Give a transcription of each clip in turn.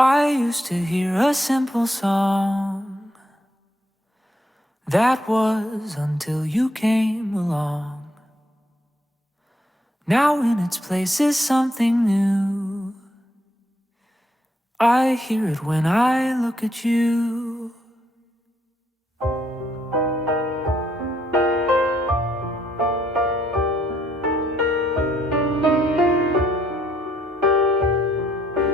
I used to hear a simple song. That was until you came along. Now in its place is something new. I hear it when I look at you.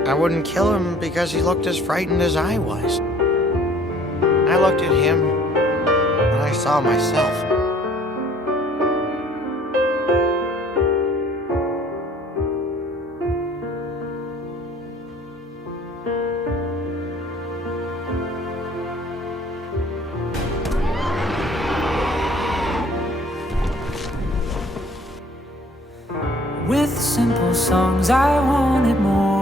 I wouldn't kill him because he looked as frightened as I was. I looked at him and I saw myself. With simple songs I wanted more.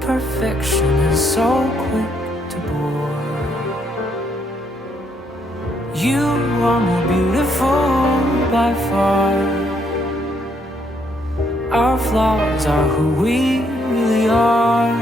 Perfection is so quick to bore. You are more beautiful by far. Our flaws are who we really are.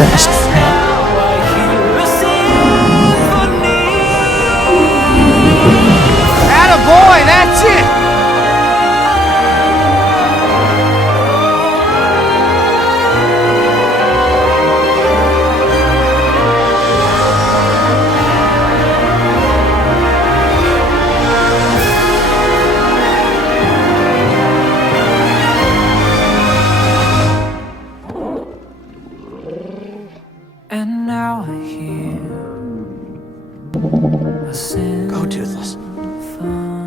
Best friend. Attaboy, that's it! And now I hear a Go, Toothless. symphony.